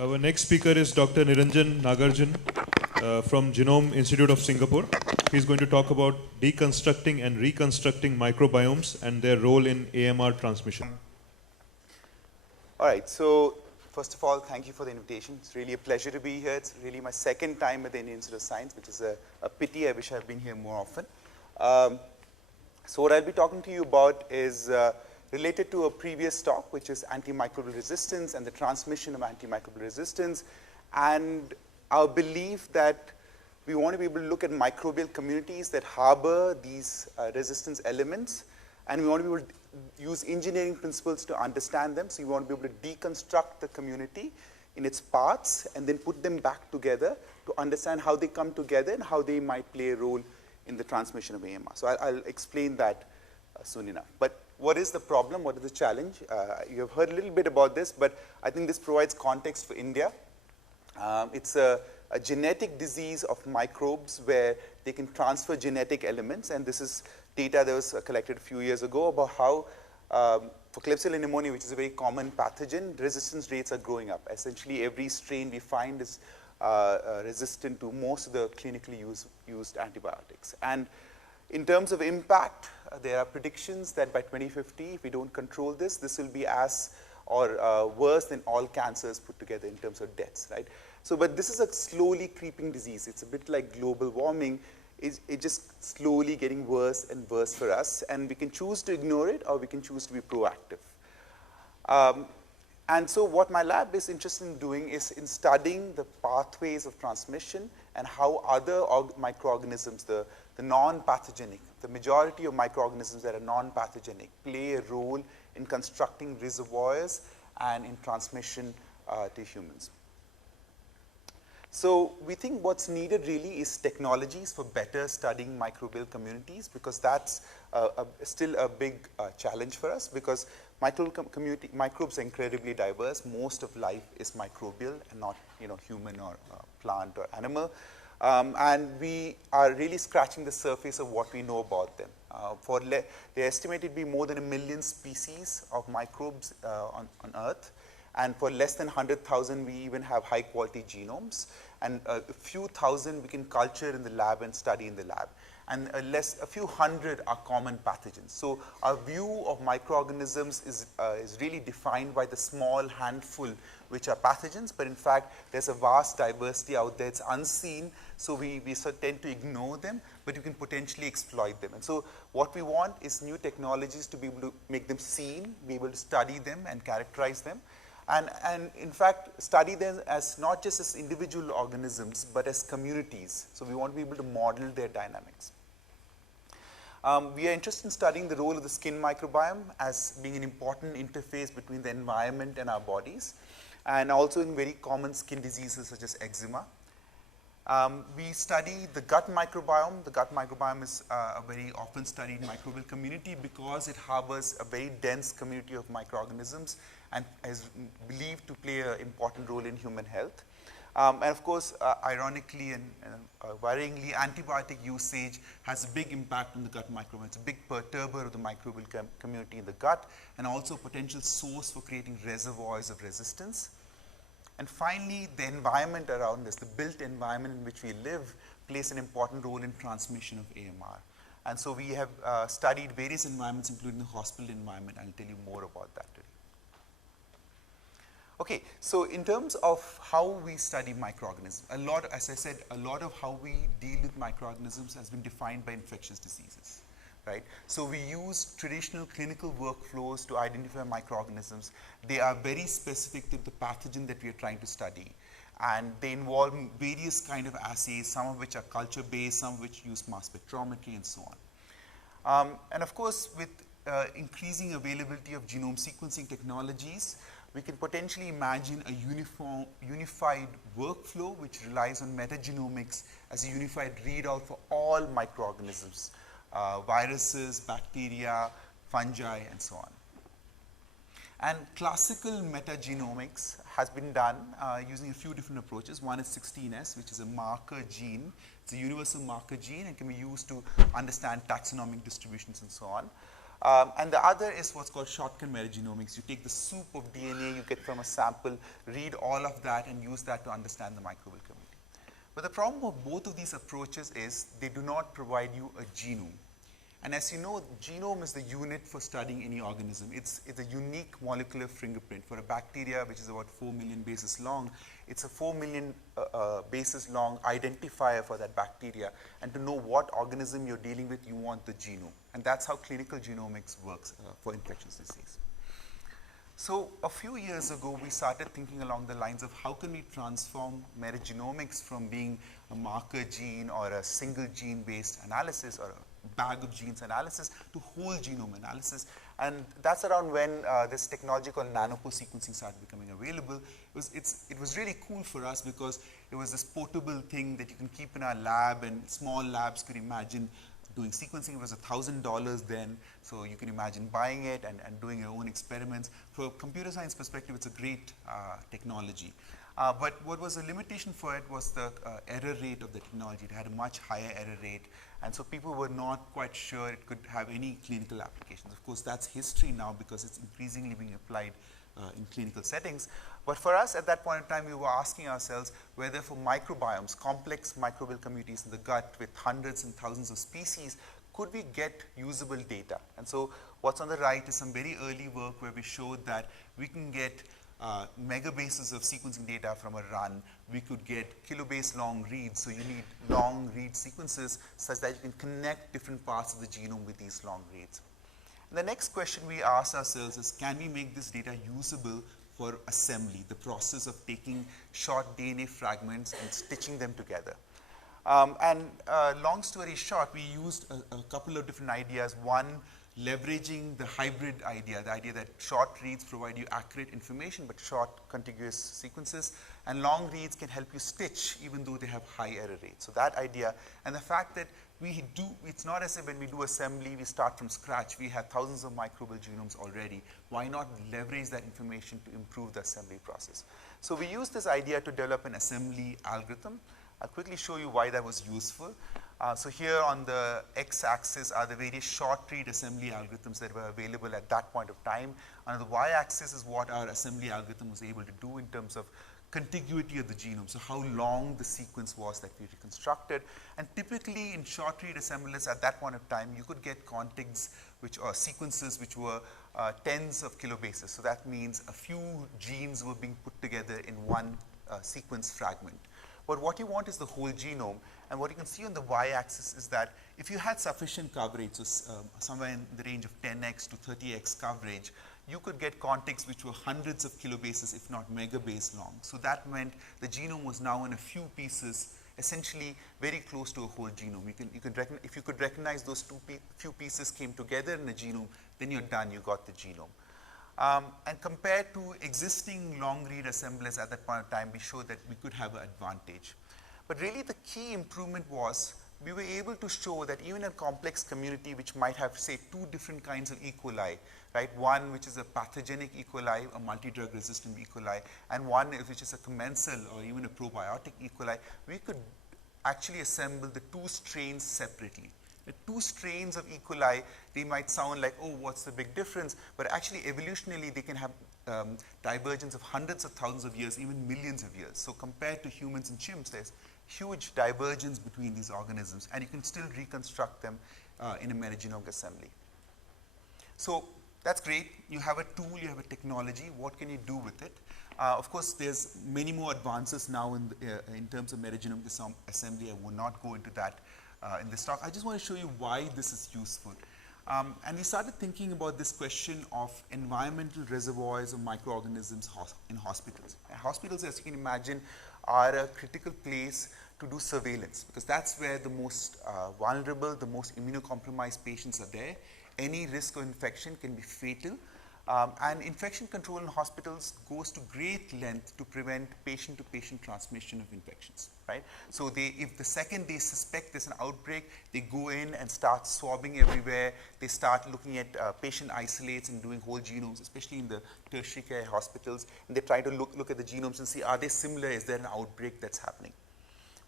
Our next speaker is Dr. Niranjan Nagarajan from Genome Institute of Singapore. He's going to talk about deconstructing and reconstructing microbiomes and their role in AMR transmission. All right, so first of all, thank you for the invitation. It's really a pleasure to be here. It's really my second time at the Indian Institute of Science, which is a pity. I wish I'd been here more often. So what I'll be talking to you about is related to a previous talk, which is antimicrobial resistance and the transmission of antimicrobial resistance, and our belief that we want to be able to look at microbial communities that harbor these resistance elements, and we want to be able to use engineering principles to understand them. So we want to be able to deconstruct the community in its parts and then put them back together to understand how they come together and how they might play a role in the transmission of AMR. So I'll explain that soon enough. But what is the problem? What is the challenge? You have heard a little bit about this, but I think this provides context for India. It's a genetic disease of microbes where they can transfer genetic elements, and this is data that was collected a few years ago about how for Klebsiella pneumoniae, which is a very common pathogen, resistance rates are growing up. Essentially, every strain we find is resistant to most of the clinically used antibiotics. And in terms of impact, there are predictions that by 2050, if we don't control this, this will be as or worse than all cancers put together in terms of deaths, right? So, but this is a slowly creeping disease. It's a bit like global warming. It's just slowly getting worse and worse for us, and we can choose to ignore it or we can choose to be proactive. And so what my lab is interested in doing is in studying the pathways of transmission and how other microorganisms, the non-pathogenic, the majority of microorganisms that are non-pathogenic, play a role in constructing reservoirs and in transmission to humans. So we think what's needed really is technologies for better studying microbial communities, because that's still a big challenge for us, because microbes are incredibly diverse. Most of life is microbial and not human or plant or animal. And we are really scratching the surface of what we know about them. They're estimated to be more than 1 million species of microbes on Earth. And for less than 100,000, we even have high quality genomes. And a few thousand we can culture in the lab and study in the lab. And a few hundred are common pathogens. So our view of microorganisms is really defined by the small handful which are pathogens, but in fact there's a vast diversity out there. It's unseen, so we sort of tend to ignore them, but you can potentially exploit them. And so what we want is new technologies to be able to make them seen, be able to study them and characterize them. And in fact, study them as not just as individual organisms, but as communities. So we want to be able to model their dynamics. We are interested in studying the role of the skin microbiome as being an important interface between the environment and our bodies, and also in very common skin diseases such as eczema. We study the gut microbiome. The gut microbiome is a very often studied microbial community because it harbors a very dense community of microorganisms and is believed to play an important role in human health. And of course, ironically and worryingly, antibiotic usage has a big impact on the gut microbiome. It's a big perturber of the microbial community in the gut, and also a potential source for creating reservoirs of resistance. And finally, the environment around us, the built environment in which we live, plays an important role in transmission of AMR. And so we have studied various environments, including the hospital environment. I'll tell you more about that today. Okay, so in terms of how we study microorganisms, as I said, a lot of how we deal with microorganisms has been defined by infectious diseases, right? So we use traditional clinical workflows to identify microorganisms. They are very specific to the pathogen that we are trying to study, and they involve various kind of assays, some of which are culture-based, some of which use mass spectrometry, and so on. And of course, with increasing availability of genome sequencing technologies, we can potentially imagine a unified workflow which relies on metagenomics as a unified readout for all microorganisms, viruses, bacteria, fungi, and so on. And classical metagenomics has been done using a few different approaches. One is 16S, which is a marker gene. It's a universal marker gene and can be used to understand taxonomic distributions and so on. And the other is what's called shotgun metagenomics. You take the soup of DNA you get from a sample, read all of that, and use that to understand the microbial community. But the problem of both of these approaches is they do not provide you a genome. And as you know, genome is the unit for studying any organism. It's a unique molecular fingerprint. For a bacteria, which is about 4 million bases long, it's a 4 million bases long identifier for that bacteria. And to know what organism you're dealing with, you want the genome. And that's how clinical genomics works for infectious disease. So a few years ago, we started thinking along the lines of how can we transform metagenomics from being a marker gene or a single gene based analysis or a bag of genes analysis to whole genome analysis. And that's around when this technology called nanopo-sequencing started becoming available. It was really cool for us because it was this portable thing that you can keep in our lab, and small labs could imagine doing sequencing. It was $1,000 then, so you can imagine buying it and doing your own experiments. From a computer science perspective, it's a great technology. But what was a limitation for it was the error rate of the technology. It had a much higher error rate, and so people were not quite sure it could have any clinical applications. Of course, that's history now because it's increasingly being applied in clinical settings. But for us at that point in time, we were asking ourselves whether for microbiomes, complex microbial communities in the gut with hundreds and thousands of species, could we get usable data? And so what's on the right is some very early work where we showed that we can get megabases of sequencing data from a run. We could get kilobase long reads, so you need long read sequences such that you can connect different parts of the genome with these long reads. And the next question we asked ourselves is, can we make this data usable for assembly, the process of taking short DNA fragments and stitching them together? Long story short, we used a couple of different ideas. One, leveraging the hybrid idea, the idea that short reads provide you accurate information but short contiguous sequences, and long reads can help you stitch even though they have high error rates. So that idea, and the fact that it's not as if when we do assembly we start from scratch. We have thousands of microbial genomes already. Why not leverage that information to improve the assembly process? So we used this idea to develop an assembly algorithm. I'll quickly show you why that was useful. So here on the x-axis are the various short read assembly algorithms that were available at that point of time. On the y-axis is what our assembly algorithm was able to do in terms of contiguity of the genome, so how long the sequence was that we reconstructed. And typically in short read assemblers at that point of time, you could get contigs or sequences which were tens of kilobases. So that means a few genes were being put together in one sequence fragment. But what you want is the whole genome, and what you can see on the y-axis is that if you had sufficient coverage, so somewhere in the range of 10x to 30x coverage, you could get contigs which were hundreds of kilobases, if not megabase long. So that meant the genome was now in a few pieces, essentially very close to a whole genome. If you could recognize those few pieces came together in a genome, then you're done, you got the genome. And compared to existing long read assemblers at that point of time, we showed that we could have an advantage. But really the key improvement was we were able to show that even a complex community which might have, say, two different kinds of E. coli, right? One which is a pathogenic E. coli, a multi-drug resistant E. coli, and one which is a commensal or even a probiotic E. coli, we could actually assemble the two strains separately. The two strains of E. coli, they might sound like, oh, what's the big difference? But actually, evolutionarily, they can have divergence of hundreds of thousands of years, even millions of years. So compared to humans and chimps, there's huge divergence between these organisms, and you can still reconstruct them in a metagenomic assembly. So that's great. You have a tool, you have a technology. What can you do with it? Of course, there's many more advances now in terms of metagenomic assembly. I will not go into that in this talk. I just want to show you why this is useful. And we started thinking about this question of environmental reservoirs of microorganisms in hospitals. And hospitals, as you can imagine, are a critical place to do surveillance because that's where the most vulnerable, the most immunocompromised patients are there. Any risk of infection can be fatal. And infection control in hospitals goes to great length to prevent patient-to-patient transmission of infections, right? So if the second they suspect there's an outbreak, they go in and start swabbing everywhere. They start looking at patient isolates and doing whole genomes, especially in the tertiary care hospitals. And they try to look at the genomes and see, are they similar? Is there an outbreak that's happening?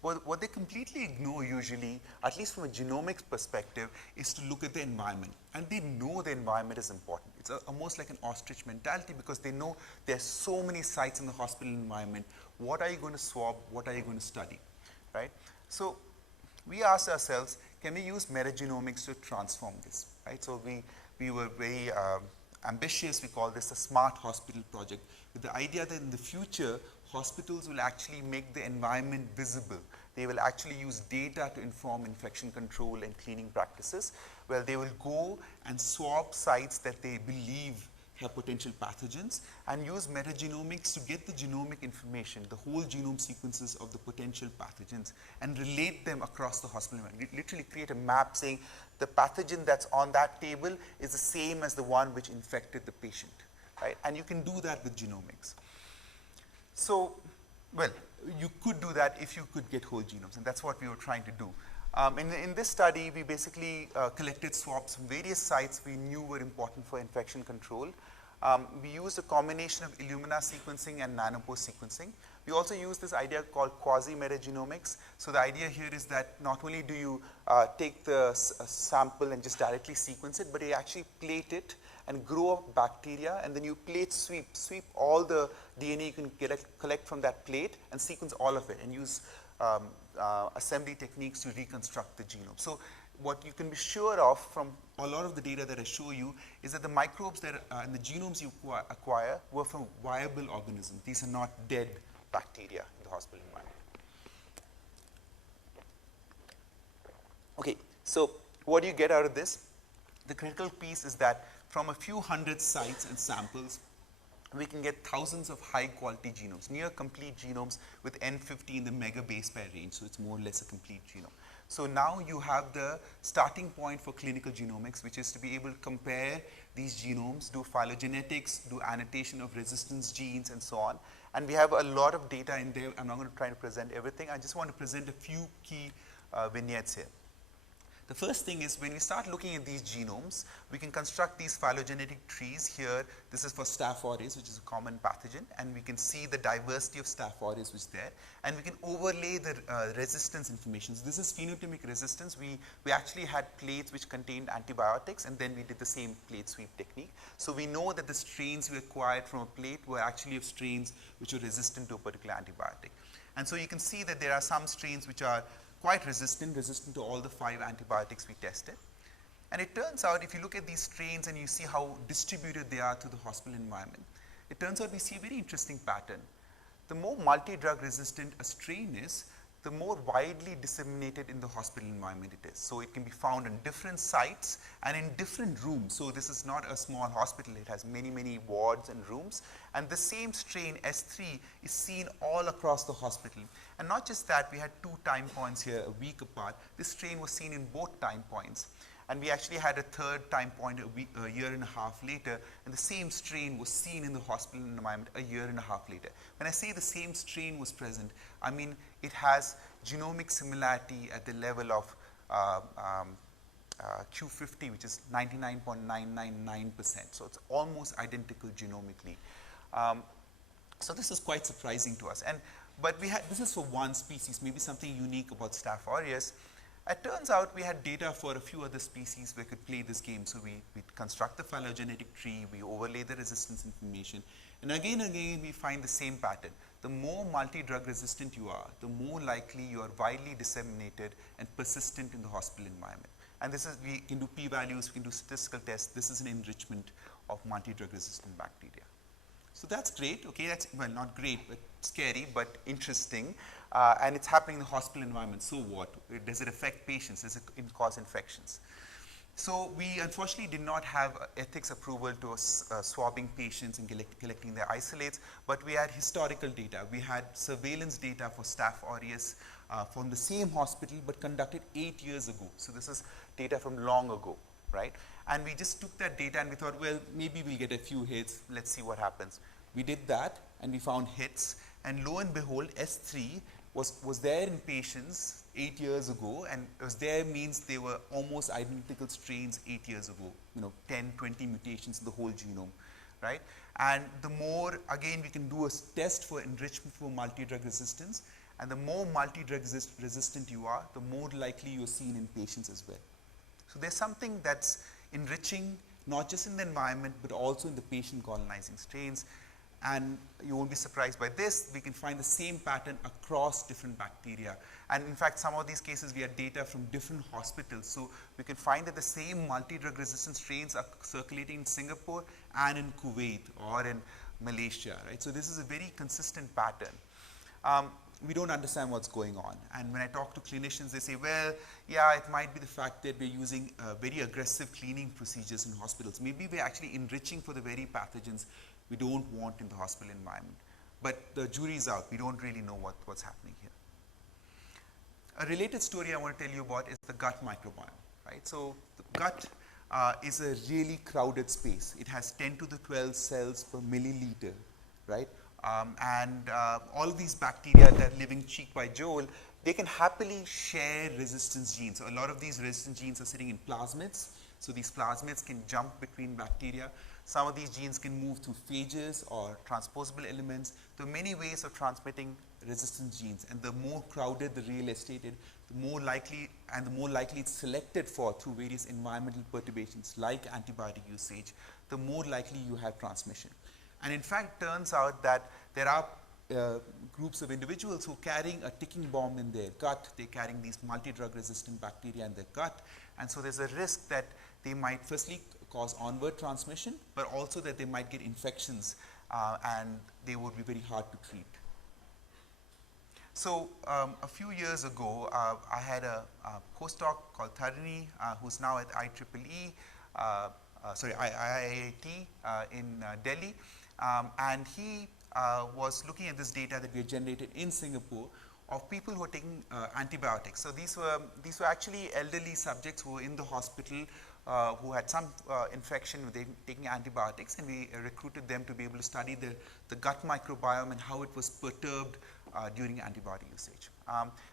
What they completely ignore usually, at least from a genomics perspective, is to look at the environment. And they know the environment is important. It's almost like an ostrich mentality, because they know there's so many sites in the hospital environment. What are you going to swab? What are you going to study? Right? So we asked ourselves, can we use metagenomics to transform this? Right? So we were very ambitious. We call this a smart hospital project, with the idea that in the future, hospitals will actually make the environment visible. They will actually use data to inform infection control and cleaning practices. Well, they will go and swab sites that they believe have potential pathogens, and use metagenomics to get the genomic information, the whole genome sequences of the potential pathogens, and relate them across the hospital. Literally create a map saying the pathogen that's on that table is the same as the one which infected the patient, right? And you can do that with genomics. So, well, you could do that if you could get whole genomes, and that's what we were trying to do. In this study, we basically collected swabs from various sites we knew were important for infection control. We used a combination of Illumina sequencing and nanopore sequencing. We also used this idea called quasi-metagenomics. So the idea here is that not only do you take the sample and just directly sequence it, but you actually plate it and grow up bacteria, and then you plate sweep all the DNA you can collect from that plate and sequence all of it, and use assembly techniques to reconstruct the genome. So what you can be sure of from a lot of the data that I show you is that the microbes that and the genomes you acquire were from viable organisms. These are not dead bacteria in the hospital environment. Okay, so what do you get out of this? The critical piece is that from a few hundred sites and samples, we can get thousands of high quality genomes, near complete genomes with N50 in the mega base pair range, so it's more or less a complete genome. So now you have the starting point for clinical genomics, which is to be able to compare these genomes, do phylogenetics, do annotation of resistance genes, and so on. And we have a lot of data in there. I'm not going to try to present everything. I just want to present a few key vignettes here. The first thing is, when we start looking at these genomes, we can construct these phylogenetic trees here. This is for Staph aureus, which is a common pathogen, and we can see the diversity of Staph aureus which is there, and we can overlay the resistance information. So this is phenotypic resistance. We actually had plates which contained antibiotics, and then we did the same plate sweep technique. So we know that the strains we acquired from a plate were actually of strains which were resistant to a particular antibiotic. And so you can see that there are some strains which are quite resistant to all the 5 antibiotics we tested. And it turns out, if you look at these strains and you see how distributed they are to the hospital environment, it turns out we see a very interesting pattern. The more multi-drug resistant a strain is, the more widely disseminated in the hospital environment it is. So it can be found in different sites and in different rooms. So this is not a small hospital, it has many, many wards and rooms. And the same strain, S3, is seen all across the hospital. And not just that, we had 2 time points here a week apart. This strain was seen in both time points. And we actually had a 3rd time point a year and a half later, and the same strain was seen in the hospital environment a year and a half later. When I say the same strain was present, I mean it has genomic similarity at the level of Q50, which is 99.999%. So it's almost identical genomically. So this is quite surprising to us. But this is for one species, maybe something unique about Staph aureus. It turns out we had data for a few other species where we could play this game. So we construct the phylogenetic tree, we overlay the resistance information, and again we find the same pattern. The more multi-drug resistant you are, the more likely you are widely disseminated and persistent in the hospital environment. And this is, we can do p-values, we can do statistical tests. This is an enrichment of multi-drug resistant bacteria. So that's great, okay, that's, well, not great, but scary, but interesting. And it's happening in the hospital environment. So what? Does it affect patients? Does it cause infections? So we unfortunately did not have ethics approval to swabbing patients and collecting their isolates, but we had historical data. We had surveillance data for Staph aureus from the same hospital, but conducted 8 years ago. So this is data from long ago, right? And we just took that data and we thought, well, maybe we'll get a few hits. Let's see what happens. We did that and we found hits. And lo and behold, S3 was there in patients 8 years ago, and was there means they were almost identical strains 8 years ago, 10, 20 mutations in the whole genome. right? And the more, again, we can do a test for enrichment for multi-drug resistance, and the more multi-drug resistant you are, the more likely you're seen in patients as well. So there's something that's enriching not just in the environment but also in the patient colonizing strains, and you won't be surprised by this, we can find the same pattern across different bacteria. And in fact, some of these cases we have data from different hospitals, so we can find that the same multi-drug resistant strains are circulating in Singapore and in Kuwait or in Malaysia, right? So this is a very consistent pattern. We don't understand what's going on, and when I talk to clinicians, they say, well, yeah, it might be the fact that we're using very aggressive cleaning procedures in hospitals. Maybe we're actually enriching for the very pathogens we don't want in the hospital environment. But the jury's out. We don't really know what's happening here. A related story I want to tell you about is the gut microbiome, right? So the gut is a really crowded space. It has 10 to the 12 cells per milliliter, right? All of these bacteria that are living cheek by jowl, they can happily share resistance genes. So a lot of these resistance genes are sitting in plasmids. So these plasmids can jump between bacteria. Some of these genes can move through phages or transposable elements. There are many ways of transmitting resistance genes, and the more crowded the real estate is, the more likely it's selected for through various environmental perturbations like antibiotic usage, the more likely you have transmission. And in fact, turns out that there are groups of individuals who are carrying a ticking bomb in their gut. They're carrying these multi-drug resistant bacteria in their gut, and so there's a risk that they might firstly cause onward transmission, but also that they might get infections and they would be very hard to treat. So a few years ago, I had a postdoc called Tarini, who's now at IEEE, IIT in Delhi, and he was looking at this data that we had generated in Singapore of people who are taking antibiotics. So these were actually elderly subjects who were in the hospital who had some infection with taking antibiotics, and we recruited them to be able to study the gut microbiome and how it was perturbed during antibiotic usage.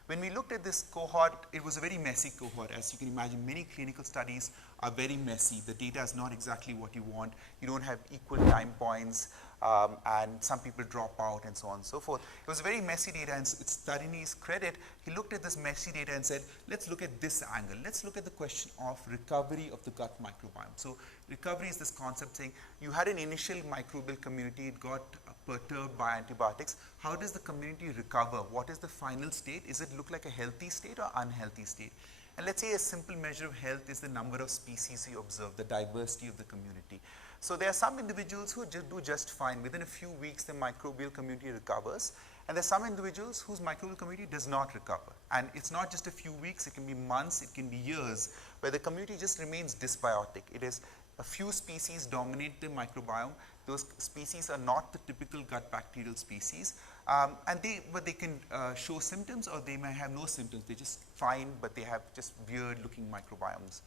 When we looked at this cohort, it was a very messy cohort. As you can imagine, many clinical studies are very messy. The data is not exactly what you want. You don't have equal time points, and some people drop out and so on and so forth. It was very messy data, and it's Tarini's credit. He looked at this messy data and said, let's look at this angle. Let's look at the question of recovery of the gut microbiome. So recovery is this concept saying you had an initial microbial community, it got perturbed by antibiotics. How does the community recover? What is the final state? Is it look like a healthy state or unhealthy state? And let's say a simple measure of health is the number of species you observe, the diversity of the community. So there are some individuals who do just fine. Within a few weeks, the microbial community recovers. And there are some individuals whose microbial community does not recover. And it's not just a few weeks, it can be months, it can be years, where the community just remains dysbiotic. It is a few species dominate the microbiome. Those species are not the typical gut bacterial species. But they can show symptoms, or they may have no symptoms. They're just fine, but they have just weird looking microbiomes.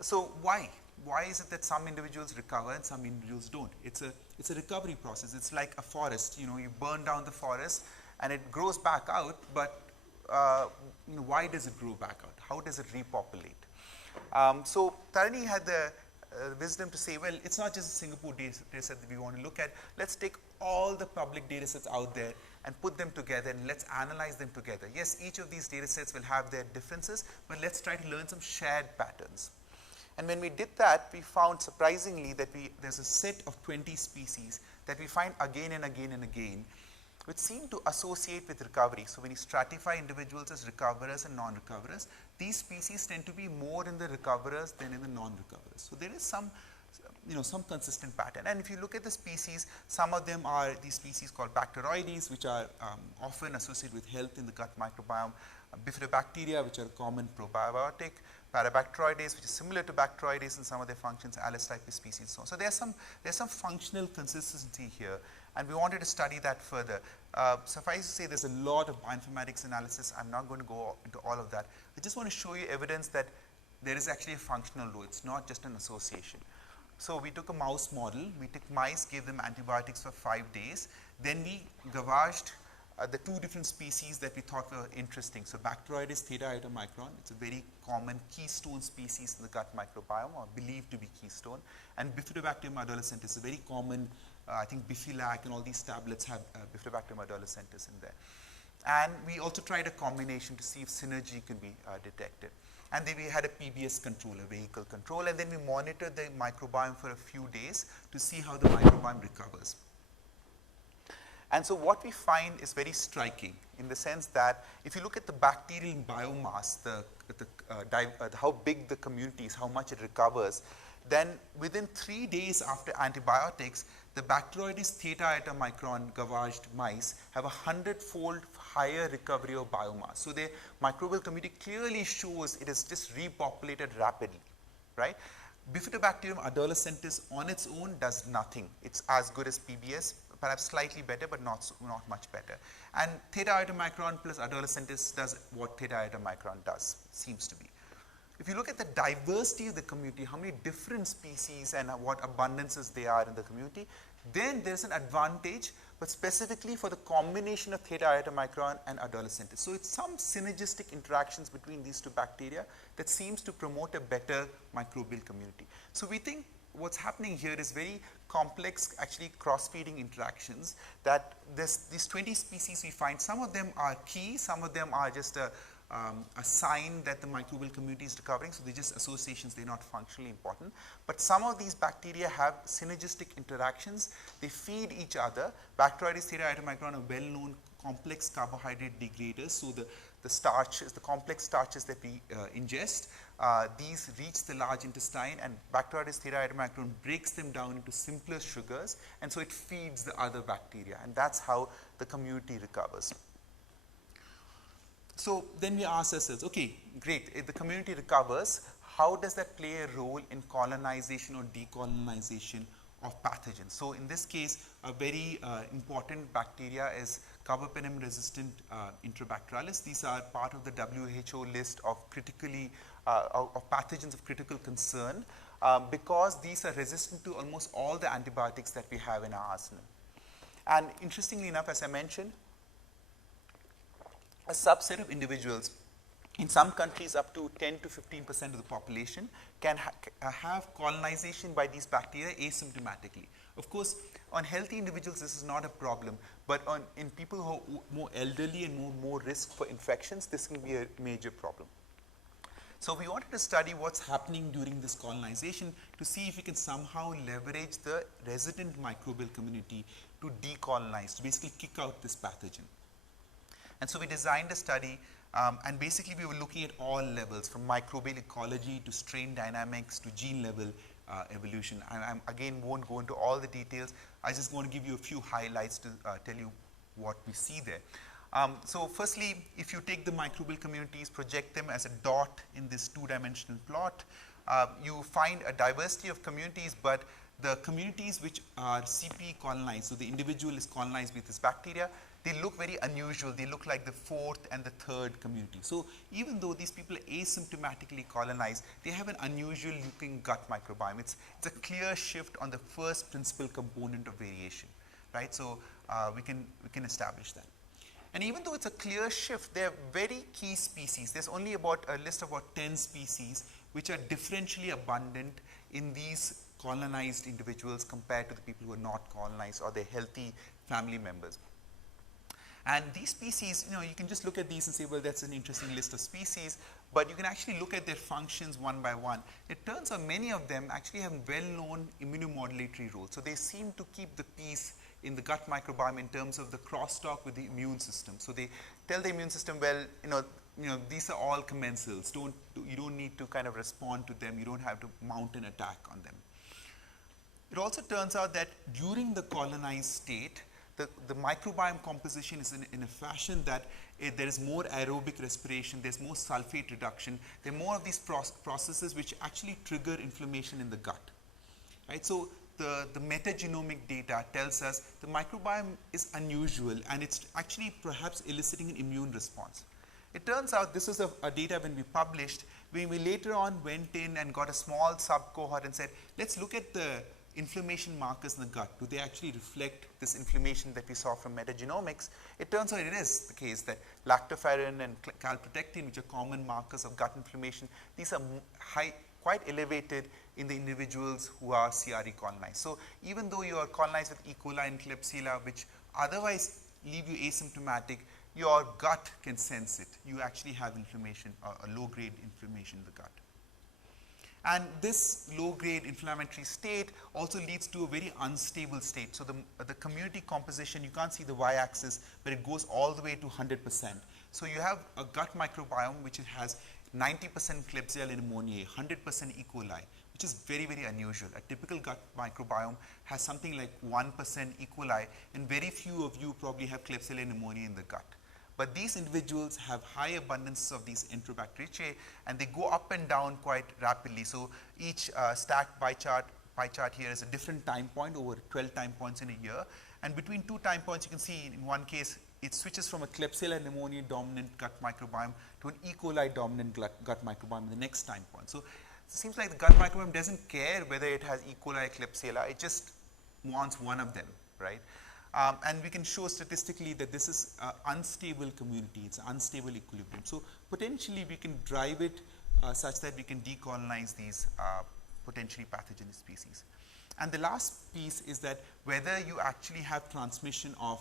So why? Why is it that some individuals recover and some individuals don't? It's a recovery process. It's like a forest. You know, you burn down the forest and it grows back out, but why does it grow back out? How does it repopulate? So Tarini had the wisdom to say, well, it's not just a Singapore data set that we want to look at. Let's take all the public data sets out there and put them together, and let's analyze them together. Yes, each of these data sets will have their differences, but let's try to learn some shared patterns. And when we did that, we found surprisingly that there's a set of 20 species that we find again and again and again, which seem to associate with recovery. So when you stratify individuals as recoverers and non-recoverers, these species tend to be more in the recoverers than in the non-recoverers. So there is some consistent pattern. And if you look at the species, some of them are these species called Bacteroides, which are often associated with health in the gut microbiome, Bifidobacteria, which are common probiotic, Parabacteroides, which is similar to Bacteroides in some of their functions, Alice type species, and so on. So there's some functional consistency here, and we wanted to study that further. Suffice to say, there's a lot of bioinformatics analysis. I'm not going to go into all of that. I just want to show you evidence that there is actually a functional role. It's not just an association. So we took a mouse model. We took mice, gave them antibiotics for 5 days. Then we gavaged the two different species that we thought were interesting. So Bacteroides theta iota micron, it's a very common keystone species in the gut microbiome, or believed to be keystone. And Bifidobacterium adolescentis is a very common, I think Bifilac and all these tablets have Bifidobacterium adolescentis in there. And we also tried a combination to see if synergy can be detected. And then we had a PBS control, a vehicle control, and then we monitored the microbiome for a few days to see how the microbiome recovers. And so what we find is very striking in the sense that if you look at the bacterial biomass, how big the community is, how much it recovers, then within 3 days after antibiotics, the Bacteroides theta iota micron gavaged mice have a 100-fold higher recovery of biomass. So the microbial community clearly shows it has just repopulated rapidly, right? Bifidobacterium adolescentis on its own does nothing. It's as good as PBS, perhaps slightly better, but not much better. And theta iota micron plus adolescentis does what theta iota micron does, seems to be. If you look at the diversity of the community, how many different species and what abundances they are in the community, then there's an advantage, but specifically for the combination of theta iota micron and adolescentis. So it's some synergistic interactions between these two bacteria that seems to promote a better microbial community. So we think what's happening here is very complex, actually cross-feeding interactions, that these 20 species we find, some of them are key, some of them are just a sign that the microbial community is recovering, so they're just associations, they're not functionally important. But some of these bacteria have synergistic interactions, they feed each other. Bacteroides theta iota micron are well-known complex carbohydrate degraders, so the starches, the complex starches that we ingest, these reach the large intestine, and Bacteroides theta iota micron breaks them down into simpler sugars, and so it feeds the other bacteria, and that's how the community recovers. So then we ask ourselves, okay, great, if the community recovers, how does that play a role in colonization or decolonization of pathogens? So in this case, a very important bacteria is carbapenem resistant Enterobacterales. These are part of the WHO list of of pathogens of critical concern because these are resistant to almost all the antibiotics that we have in our arsenal. And interestingly enough, as I mentioned, a subset of individuals, in some countries up to 10 to 15% of the population, can have colonization by these bacteria asymptomatically. Of course, on healthy individuals this is not a problem, but in people who are more elderly and more risk for infections, this can be a major problem. So we wanted to study what's happening during this colonization to see if we can somehow leverage the resident microbial community to decolonize, to basically kick out this pathogen. And so we designed a study, and basically we were looking at all levels, from microbial ecology to strain dynamics to gene level evolution. And I again won't go into all the details. I just want to give you a few highlights to tell you what we see there. So firstly, if you take the microbial communities, project them as a dot in this two-dimensional plot, you find a diversity of communities, but the communities which are CP colonized, so the individual is colonized with this bacteria, they look very unusual. They look like the fourth and the third community. So even though these people are asymptomatically colonized, they have an unusual looking gut microbiome. It's a clear shift on the first principal component of variation, right? So we can establish that. And even though it's a clear shift, there are very key species. There's only about a list of about 10 species which are differentially abundant in these colonized individuals compared to the people who are not colonized or their healthy family members. And these species, you can just look at these and say, well, that's an interesting list of species, but you can actually look at their functions one by one. It turns out many of them actually have well-known immunomodulatory roles. So they seem to keep the peace in the gut microbiome in terms of the crosstalk with the immune system. So they tell the immune system, well, these are all commensals. You don't need to kind of respond to them. You don't have to mount an attack on them. It also turns out that during the colonized state, the microbiome composition is in a fashion that there is more aerobic respiration, there's more sulfate reduction, there are more of these processes which actually trigger inflammation in the gut. Right? So the metagenomic data tells us the microbiome is unusual and it's actually perhaps eliciting an immune response. It turns out this is a data when we published, when we later on went in and got a small sub-cohort and said, let's look at the inflammation markers in the gut, do they actually reflect this inflammation that we saw from metagenomics? It turns out it is the case that lactoferrin and calprotectin, which are common markers of gut inflammation, these are quite elevated in the individuals who are CRE colonized. So even though you are colonized with E. coli and Klebsiella, which otherwise leave you asymptomatic, your gut can sense it. You actually have inflammation, a low-grade inflammation in the gut. And this low-grade inflammatory state also leads to a very unstable state. So the community composition, you can't see the y-axis, but it goes all the way to 100%. So you have a gut microbiome which has 90% Klebsiella pneumoniae, 100% E. coli, which is very, very unusual. A typical gut microbiome has something like 1% E. coli, and very few of you probably have Klebsiella pneumoniae in the gut. But these individuals have high abundance of these Enterobacteriaceae, and they go up and down quite rapidly. So each stacked pie chart here is a different time point over 12 time points in a year. And between 2 time points, you can see in one case, it switches from a Klebsiella pneumoniae dominant gut microbiome to an E. coli dominant gut microbiome in the next time point. So it seems like the gut microbiome doesn't care whether it has E. coli or Klebsiella, it just wants one of them, right? And we can show statistically that this is an unstable community, it's an unstable equilibrium. So potentially we can drive it such that we can decolonize these potentially pathogenic species. And the last piece is that whether you actually have transmission of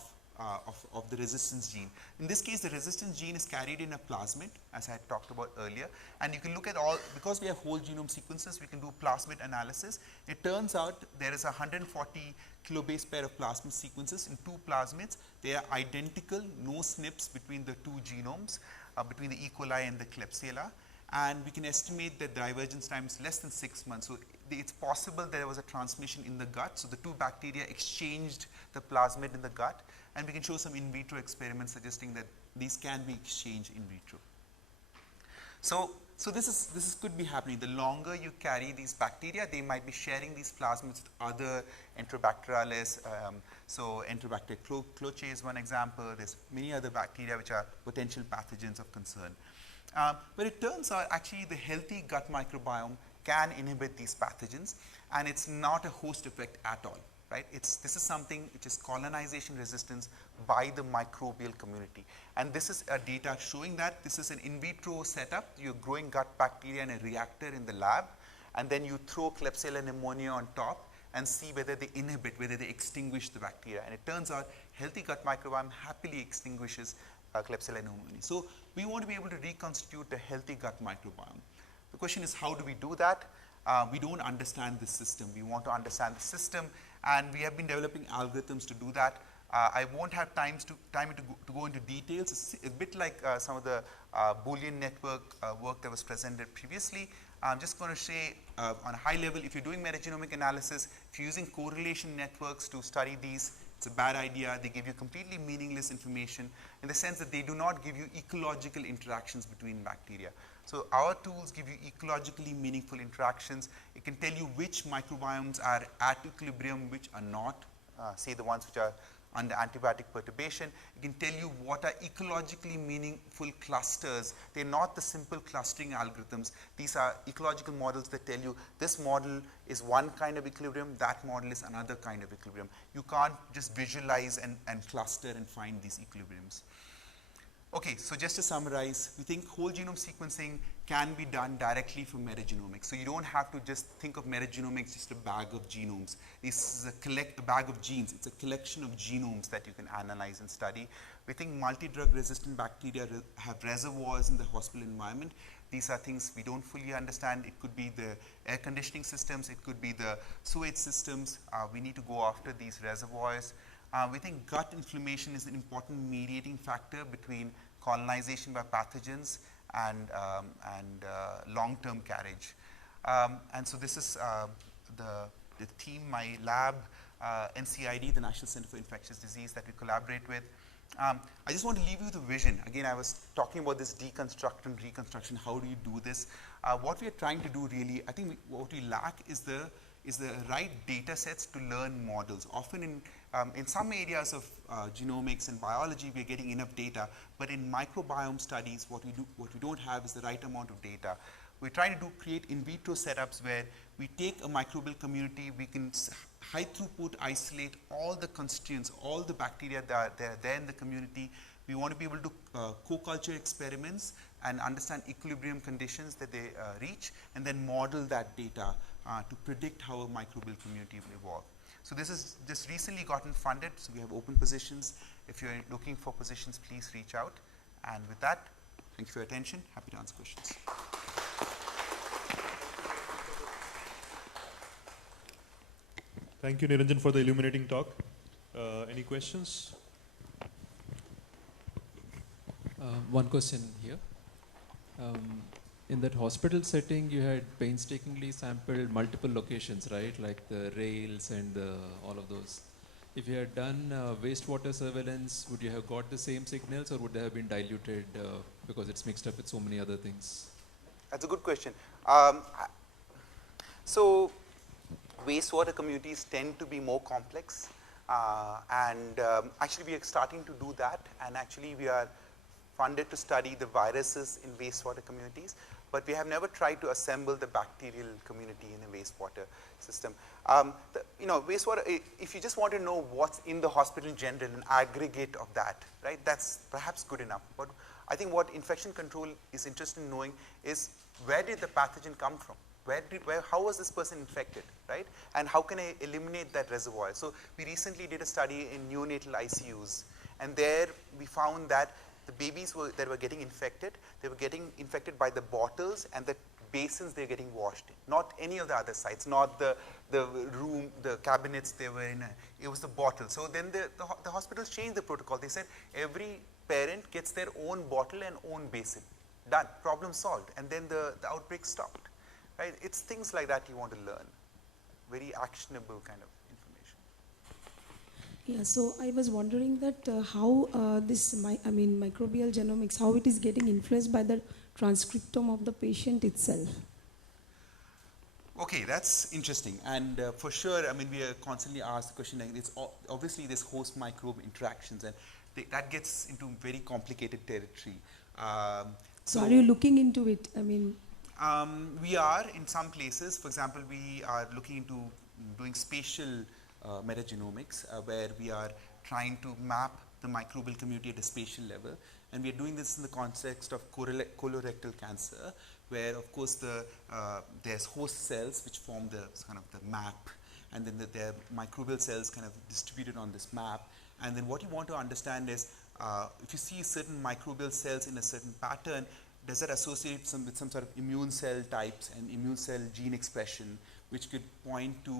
the resistance gene. In this case, the resistance gene is carried in a plasmid, as I had talked about earlier. And you can look at all, because we have whole genome sequences, we can do plasmid analysis. It turns out there is a 140 kilobase pair of plasmid sequences in 2 plasmids. They are identical, no SNPs between the 2 genomes, between the E. coli and the Klebsiella. And we can estimate that divergence time is less than 6 months. So it's possible there was a transmission in the gut. So the 2 bacteria exchanged the plasmid in the gut. And we can show some in vitro experiments suggesting that these can be exchanged in vitro. So this could be happening. The longer you carry these bacteria, they might be sharing these plasmids with other Enterobacteriales. So Enterobacter cloacae is one example. There's many other bacteria which are potential pathogens of concern. But it turns out actually the healthy gut microbiome can inhibit these pathogens, and it's not a host effect at all. Right? This is something which is colonization resistance by the microbial community. And this is data showing that this is an in vitro setup. You're growing gut bacteria in a reactor in the lab, and then you throw Klebsiella pneumoniae on top and see whether they inhibit, whether they extinguish the bacteria. And it turns out healthy gut microbiome happily extinguishes Klebsiella pneumoniae. So we want to be able to reconstitute a healthy gut microbiome. The question is, how do we do that? We don't understand the system. We want to understand the system, and we have been developing algorithms to do that. I won't have time to go into details. It's a bit like some of the Boolean network work that was presented previously. I'm just going to say on a high level, if you're doing metagenomic analysis, if you're using correlation networks to study these, it's a bad idea. They give you completely meaningless information in the sense that they do not give you ecological interactions between bacteria. So our tools give you ecologically meaningful interactions. It can tell you which microbiomes are at equilibrium, which are not, say the ones which are under antibiotic perturbation. It can tell you what are ecologically meaningful clusters. They're not the simple clustering algorithms. These are ecological models that tell you this model is one kind of equilibrium, that model is another kind of equilibrium. You can't just visualize and cluster and find these equilibriums. Okay, so just to summarize, we think whole genome sequencing can be done directly from metagenomics. So you don't have to just think of metagenomics just a bag of genomes. This is a bag of genes. It's a collection of genomes that you can analyze and study. We think multi-drug resistant bacteria have reservoirs in the hospital environment. These are things we don't fully understand. It could be the air conditioning systems. It could be the sewage systems. We need to go after these reservoirs. We think gut inflammation is an important mediating factor between colonization by pathogens and long-term carriage. And so this is the team, my lab, NCID, the National Center for Infectious Disease that we collaborate with. I just want to leave you with a vision. Again, I was talking about this deconstruct and reconstruction. How do you do this? What we are trying to do really, I think what we lack is the right data sets to learn models. Often in some areas of genomics and biology, we're getting enough data, but in microbiome studies, what we don't have is the right amount of data. we're trying to create in vitro setups where we take a microbial community, we can high throughput isolate all the constituents, all the bacteria that are there in the community. We want to be able to co-culture experiments and understand equilibrium conditions that they reach, and then model that data to predict how a microbial community will evolve. So this is just recently gotten funded, so we have open positions. If you're looking for positions, please reach out. And with that, thank you for your attention. Happy to answer questions. Thank you, Niranjan, for the illuminating talk. Any questions? One question here. In that hospital setting, you had painstakingly sampled multiple locations, right? Like the rails and all of those. If you had done wastewater surveillance, would you have got the same signals, or would they have been diluted because it's mixed up with so many other things? That's a good question. So wastewater communities tend to be more complex, and actually we are starting to do that, and actually we are funded to study the viruses in wastewater communities, but we have never tried to assemble the bacterial community in a wastewater system. Wastewater, if you just want to know what's in the hospital in general, an aggregate of that, right, that's perhaps good enough. But I think what infection control is interested in knowing is, where did the pathogen come from? How was this person infected, right? And how can I eliminate that reservoir? So we recently did a study in neonatal ICUs, and there we found that the babies that were getting infected, they were getting infected by the bottles and the basins they were getting washed in, not any of the other sites, not the room, the cabinets they were in, it was the bottle. So then the hospitals changed the protocol. They said every parent gets their own bottle and own basin. Done, problem solved, and then the outbreak stopped. Right? It's things like that you want to learn, very actionable kind of information. Yeah, so I was wondering that how microbial genomics, how it is getting influenced by the transcriptome of the patient itself. Okay, that's interesting, and for sure, I mean, we are constantly asked the question, like, it's obviously this host microbe interactions, and that gets into very complicated territory. So are you looking into it? I mean, we are in some places. For example, we are looking into doing spatial metagenomics, where we are trying to map the microbial community at a spatial level, and we are doing this in the context of colorectal cancer, where of course there's host cells which form the kind of the map, and then there are microbial cells kind of distributed on this map, and then what you want to understand is, if you see certain microbial cells in a certain pattern, does that associate with some sort of immune cell types and immune cell gene expression, which could point to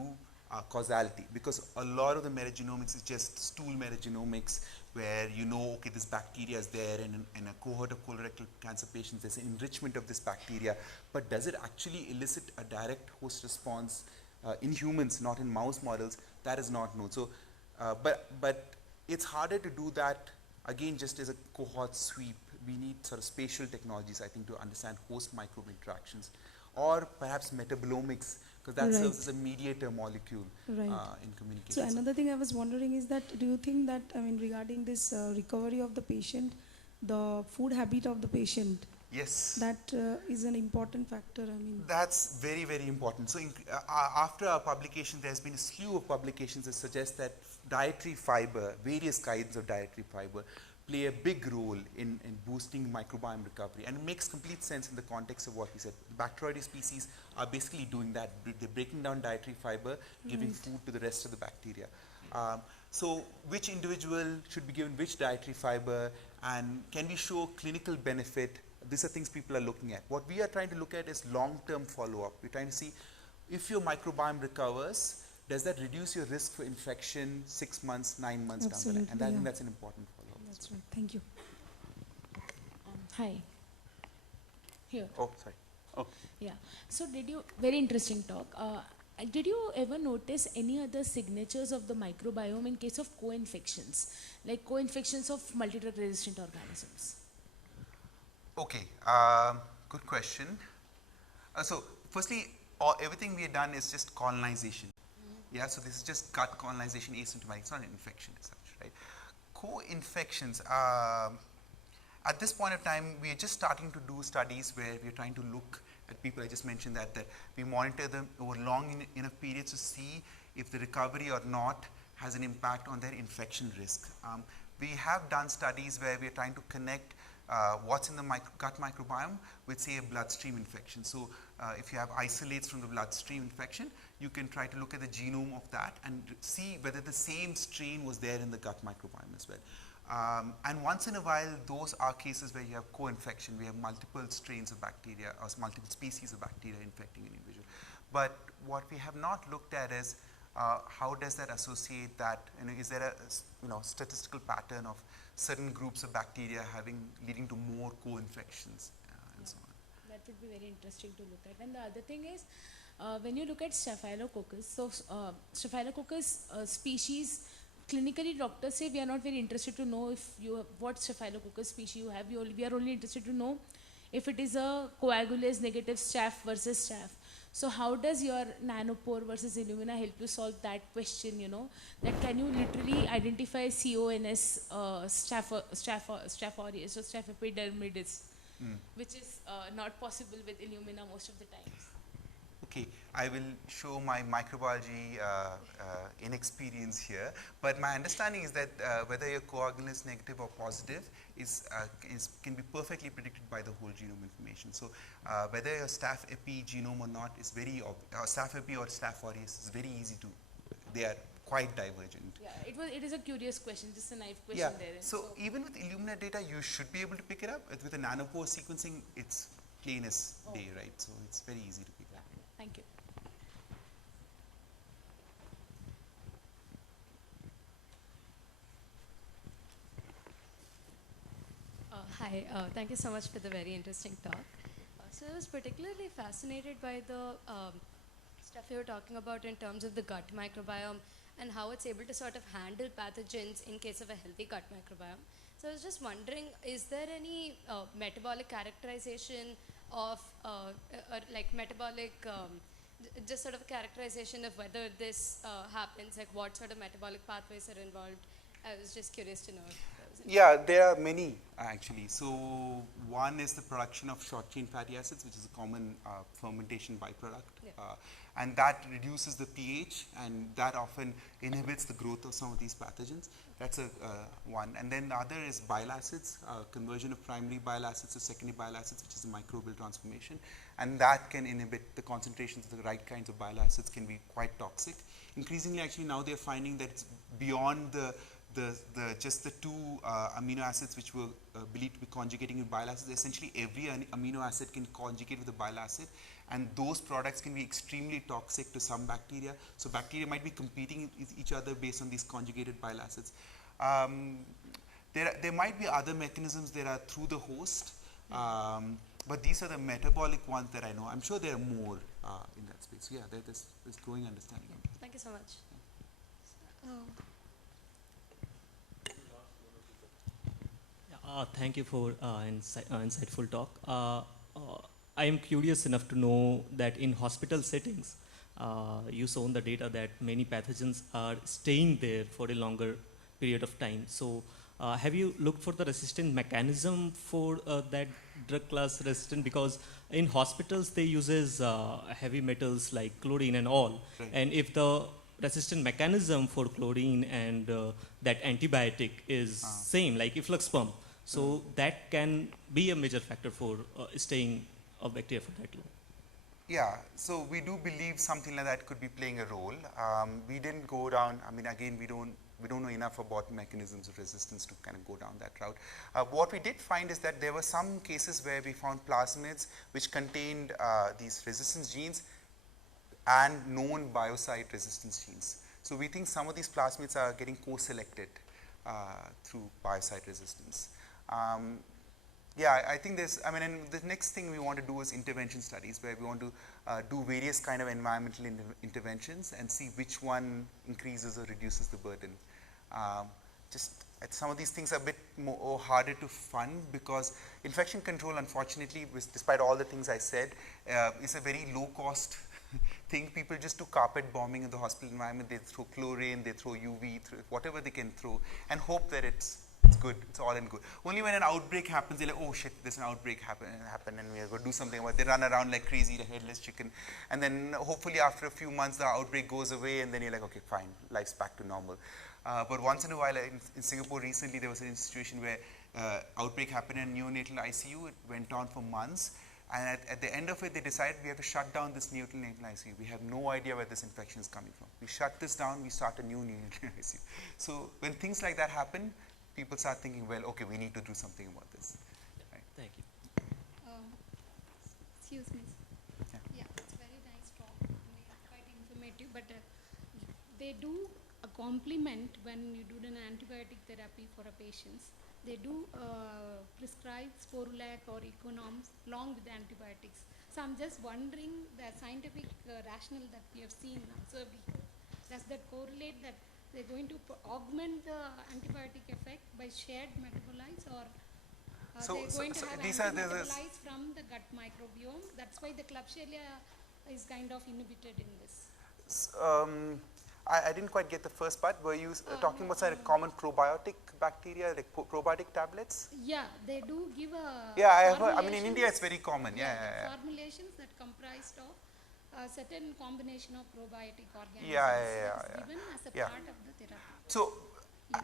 causality? Because a lot of the metagenomics is just stool metagenomics, where you know, okay, this bacteria is there, and in a cohort of colorectal cancer patients, there's an enrichment of this bacteria, but does it actually elicit a direct host response in humans, not in mouse models? That is not known. So, but it's harder to do that, again, just as a cohort sweep. We need sort of spatial technologies, I think, to understand host microbe interactions, or perhaps metabolomics, because that serves as a mediator molecule in communication. So another thing I was wondering is that, do you think that, I mean, regarding this recovery of the patient, the food habit of the patient, yes, that is an important factor? I mean, that's very, very important. So after our publication, there's been a slew of publications that suggest that dietary fiber, various kinds of dietary fiber, play a big role in boosting microbiome recovery, and it makes complete sense in the context of what we said. Bacteroides species are basically doing that. They're breaking down dietary fiber, giving food to the rest of the bacteria. So which individual should be given which dietary fiber, and can we show clinical benefit? These are things people are looking at. What we are trying to look at is long-term follow-up. We're trying to see, if your microbiome recovers, does that reduce your risk for infection 6 months, 9 months down the line? And I think that's an important follow-up. that's right. Thank you. Hi. Here. Oh, sorry. Oh. Yeah. So very interesting talk. Did you ever notice any other signatures of the microbiome in case of co-infections, like co-infections of multi-drug resistant organisms? Okay, good question. So firstly, everything we have done is just colonization. Yeah, so this is just gut colonization asymptomatic. It's not an infection as such, right? Co-infections, at this point of time, we are just starting to do studies where we are trying to look people, I just mentioned that we monitor them over long enough periods to see if the recovery or not has an impact on their infection risk. We have done studies where we are trying to connect what's in the gut microbiome with, say, a bloodstream infection. So if you have isolates from the bloodstream infection, you can try to look at the genome of that and see whether the same strain was there in the gut microbiome as well. And once in a while, those are cases where you have co-infection. We have multiple strains of bacteria or multiple species of bacteria infecting an individual. But what we have not looked at is how does that associate that, is there a statistical pattern of certain groups of bacteria leading to more co-infections and so on. That would be very interesting to look at. And the other thing is, when you look at Staphylococcus, so Staphylococcus species, clinically doctors say we are not very interested to know if what Staphylococcus species you have. We are only interested to know if it is a coagulase negative staph versus staph. So how does your nanopore versus Illumina help you solve that question, that can you literally identify CONS Staph aureus or Staph epidermidis, which is not possible with Illumina most of the times. Okay, I will show my microbiology inexperience here, but my understanding is that whether your coagulase negative or positive can be perfectly predicted by the whole genome information. So whether your staph epi genome or not is staph epi or staph aureus is very easy to, they are quite divergent. Yeah, it is a curious question, just a naive question there. So even with Illumina data, you should be able to pick it up. With the nanopore sequencing, it's plain as day, right? So it's very easy to pick up. Thank you. Hi, thank you so much for the very interesting talk. So I was particularly fascinated by the stuff you were talking about in terms of the gut microbiome and how it's able to sort of handle pathogens in case of a healthy gut microbiome. So I was just wondering, is there any metabolic characterization of, like metabolic, just sort of a characterization of whether this happens, like what sort of metabolic pathways are involved? I was just curious to know. Yeah, there are many actually. So one is the production of short chain fatty acids, which is a common fermentation byproduct. And that reduces the pH, and that often inhibits the growth of some of these pathogens. That's one. And then the other is bile acids, conversion of primary bile acids to secondary bile acids, which is a microbial transformation. And that can inhibit the concentrations of the right kinds of bile acids, can be quite toxic. Increasingly, actually, now they're finding that it's beyond just the two amino acids which were believed to be conjugating with bile acids. Essentially, every amino acid can conjugate with a bile acid, and those products can be extremely toxic to some bacteria. So bacteria might be competing with each other based on these conjugated bile acids. There might be other mechanisms that are through the host, but these are the metabolic ones that I know. I'm sure there are more in that space. So yeah, there's growing understanding. Thank you so much. Thank you for insightful talk. I am curious enough to know that in hospital settings, you shown the data that many pathogens are staying there for a longer period of time. So have you looked for the resistant mechanism for that drug class resistant? Because in hospitals they uses heavy metals like chlorine and all. Right. And if the resistant mechanism for chlorine and that antibiotic is same, like efflux pump, so that can be a major factor for staying a bacteria for that long. Yeah, so we do believe something like that could be playing a role. We didn't go down, I mean, again, we don't know enough about mechanisms of resistance to kind of go down that route. What we did find is that there were some cases where we found plasmids which contained these resistance genes and known biocide resistance genes. So we think some of these plasmids are getting co-selected through biocide resistance. Yeah, I think there's, I mean, and the next thing we want to do is intervention studies, where we want to do various kind of environmental interventions and see which one increases or reduces the burden. Some of these things are a bit more harder to fund, because infection control, unfortunately, despite all the things I said, is a very low cost thing. People just do carpet bombing in the hospital environment. They throw chlorine, they throw UV, whatever they can throw, and hope that it's it's good, it's all in good. Only when an outbreak happens, they're like, oh shit, there's an outbreak happen and we are going to do something about it. They run around like crazy, the headless chicken. And then hopefully after a few months, the outbreak goes away and then you're like, okay, fine, life's back to normal. But once in a while, in Singapore recently, there was a situation where outbreak happened in neonatal ICU. It went on for months. And at the end of it, they decided we have to shut down this neonatal ICU. We have no idea where this infection is coming from. We shut this down, we start a new neonatal ICU. So when things like that happen, people start thinking, well, okay, we need to do something about this. Right? Thank you. Excuse me. Yeah. It's very nice talk, quite informative, but they do a complement when you do an antibiotic therapy for a patients. They do prescribe Sporulac or Economs along with the antibiotics. So I'm just wondering the scientific rationale that we have seen observed here. Does that correlate that they're going to augment the antibiotic effect by shared metabolites, or they're going to have metabolites from the gut microbiome? That's why the Klebsiella is kind of inhibited in this. I didn't quite get the first part. Were you talking about some common probiotic bacteria, like probiotic tablets? Yeah, they do give a. Yeah, I have heard. I mean, in India, it's very common. Yeah. Formulations that comprised of a certain combination of probiotic organisms. Yeah. Given as a part of the therapy. So,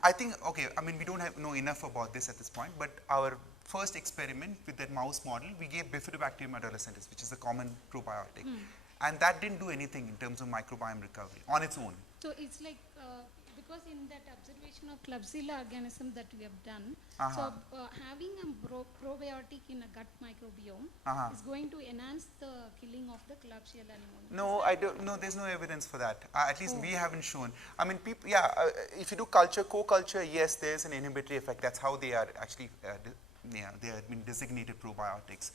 I think, okay, I mean, we don't know enough about this at this point, but our first experiment with that mouse model, we gave Bifidobacterium adolescens, which is a common probiotic. And that didn't do anything in terms of microbiome recovery on its own. So it's like, because in that observation of Klebsiella organism that we have done, so having a probiotic in a gut microbiome is going to enhance the killing of the Klebsiella pneumoniae. No, I don't. No, there's no evidence for that. At least we haven't shown. I mean, people. If you do co-culture, yes, there's an inhibitory effect. That's how they are actually. They have been designated probiotics.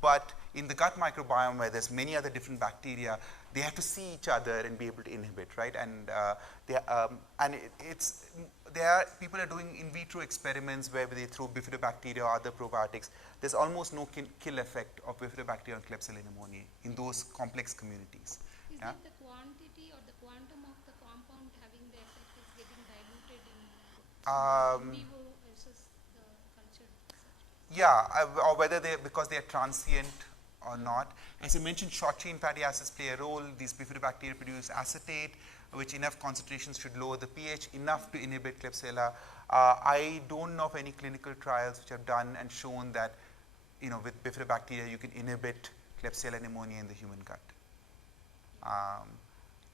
But in the gut microbiome, where there's many other different bacteria, they have to see each other and be able to inhibit, right? And people are doing in vitro experiments where they throw bifidobacteria or other probiotics. There's almost no kill effect of bifidobacteria on Klebsiella pneumoniae in those complex communities. Is that the quantity or the quantum of the compound having the effect is getting diluted in vivo versus the culture? Or whether because they are transient or not. As I mentioned, short chain fatty acids play a role. These bifidobacteria produce acetate, which enough concentrations should lower the pH enough to inhibit Klebsiella. I don't know of any clinical trials which have done and shown that, with bifidobacteria you can inhibit Klebsiella pneumoniae in the human gut.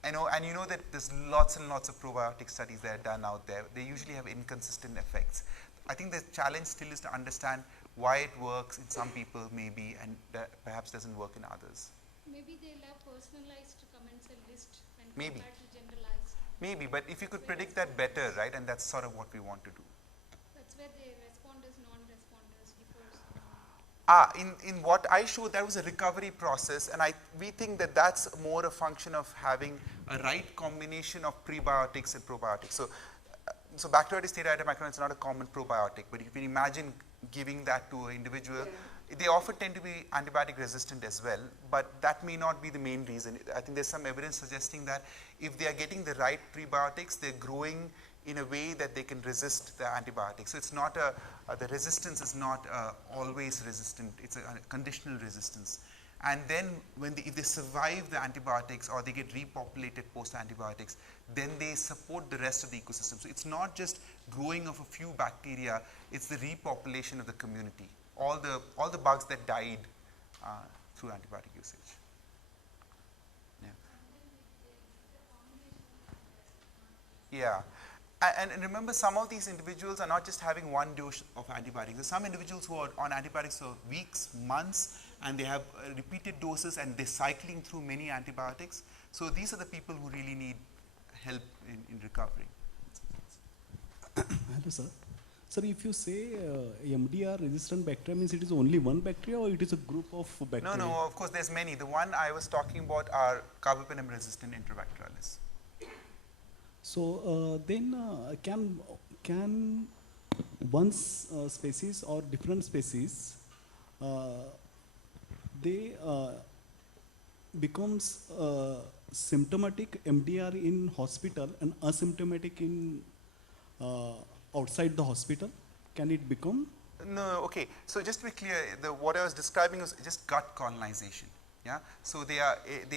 And you know that there's lots and lots of probiotic studies that are done out there. They usually have inconsistent effects. I think the challenge still is to understand why it works in some people maybe and perhaps doesn't work in others. Maybe they'll have personalized comments and list and Maybe. compared to generalized. Maybe, but if you could predict that better, right, and that's sort of what we want to do. That's where the responders, non-responders differs. In what I showed, that was a recovery process, and we think that that's more a function of having a right combination of prebiotics and probiotics. So Bacteroides steatoideomicron is not a common probiotic, but if you can imagine giving that to an individual, they often tend to be antibiotic resistant as well, but that may not be the main reason. I think there's some evidence suggesting that if they are getting the right prebiotics, they're growing in a way that they can resist the antibiotics. So it's not the resistance is not always resistant, it's a conditional resistance. And then if they survive the antibiotics or they get repopulated post antibiotics, then they support the rest of the ecosystem. So it's not just growing of a few bacteria, it's the repopulation of the community. All the bugs that died through antibiotic usage. Yeah. And remember, some of these individuals are not just having one dose of antibiotics. There's some individuals who are on antibiotics for weeks, months, and they have repeated doses and they're cycling through many antibiotics. So these are the people who really need help in recovering. Hello, sir. Sir, if you say MDR resistant bacteria means it is only one bacteria or it is a group of bacteria? No, of course there's many. The one I was talking about are carbapenem resistant Enterobacterialis. So then can one species or different species they becomes symptomatic MDR in hospital and asymptomatic in outside the hospital? can it become? No, okay. So just to be clear, what I was describing was just gut colonization. Yeah. So they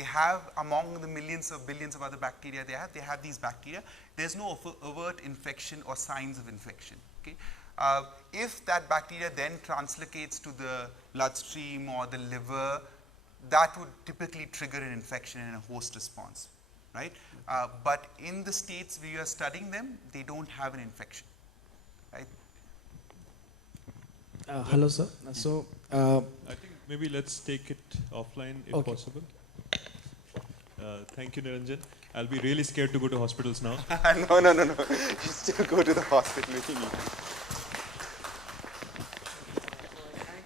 have, among the millions of billions of other bacteria they have these bacteria. There's no overt infection or signs of infection. Okay. If that bacteria then translocates to the bloodstream or the liver, that would typically trigger an infection and a host response, right? But in the states we are studying them, they don't have an infection, right? Hello, sir. So, I think maybe let's take it offline if Okay. possible. Thank you, Niranjan. I'll be really scared to go to hospitals now. No. You still go to the hospital if you need.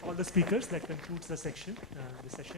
All the speakers, that concludes the section, the session.